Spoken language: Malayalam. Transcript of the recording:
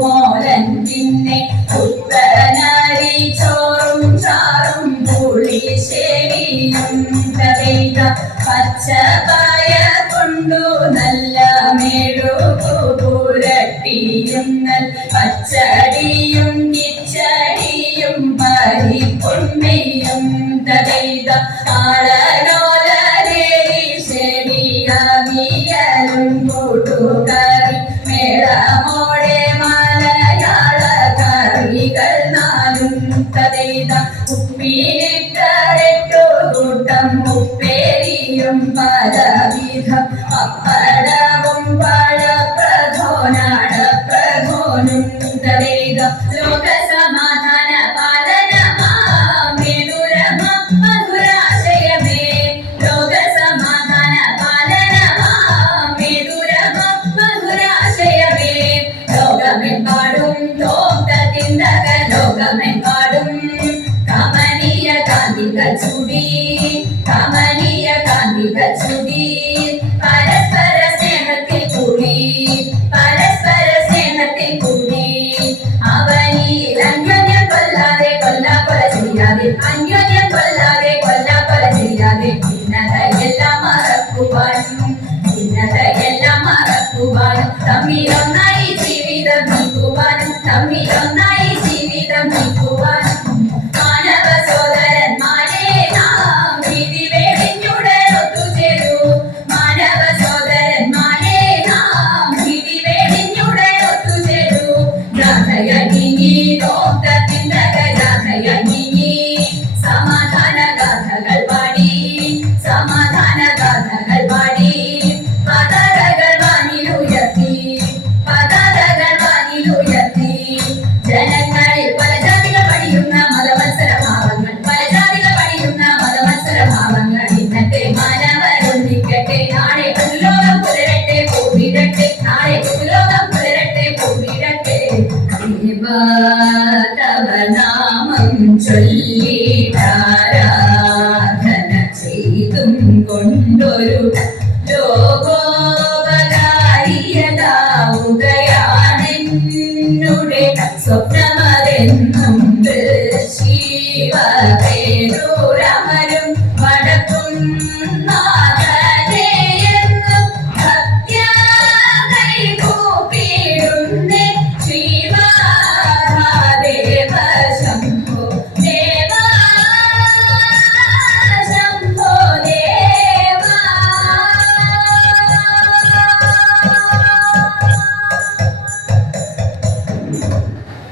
മോലൻ പിന്നെ ഉത്തരനാരി ചോറും ചാറും പുളിശ്ശേരിയും കറിക പച്ചപ്പായ കൊണ്ടു നല്ല മെഴുകു പുരട്ടിയും പച്ചടിയും കിച്ചടിയും പരിപ്പുണ്ണിയും തറിക ആളനോലരേരി ശരിയാവിയലും കൂട്ടുകറി മേളമോടെ മലയാള കറികൾ നാലും തതൈത ഉപ്പിലിട്ട 8 കൂട്ടം ഉപ്പേരിയും പലവിധം പപ്പടവും പഴപ്രധോനാടപ്രധോനും തതൈത ലോകസമാധാന കമനീയ കാന്തിക ചുടി പരസ്പര സ്നേഹത്തിൽ കൂടി അവനിൽ അന്യോന്യം കൊല്ലാതെ കൊല്ലാക്കൊല ചെയ്യാതെ ഭിന്നതയെല്ലാം മറക്കുവാനും തമ്മിലൊന്നായി ജീവിതം നീക്കുവാനും മാനവ സോദരന്മാരെ നാം വിധി വേടിഞ്ഞുടനൊത്തുചേരൂ ഗാഥയണിഞ്ഞി സമാധാന ഗാഥകൾ പാടി പതാകകൾ വാനിലുയർത്തി ജനങ്ങളിൽ പല ജാതികൾ പഠിക്കുന്ന മതമത്സര ഭാവങ്ങൾ ഇന്നത്തെ മാനവരൊന്നിക്കട്ടെ നാളെ പുതുലോകം പുലരട്ടെ പൂവിടട്ടെ തവ നാമം ചൊല്ലിടാരാധന ചെയ്തും കൊണ്ടൊരു ലോകോപകാരിയതാവുകയാണെന്നുടെ സ്വപ്നമതെന്നും ശിവപേരൂരമരും വടക്കും നാഗനെയെന്നും ഭക്യാകൈ കൂപ്പിടുന്നേ ശ്രീവാദേവ ശംഭോ ദേവാ ശംഭോ ദേവാ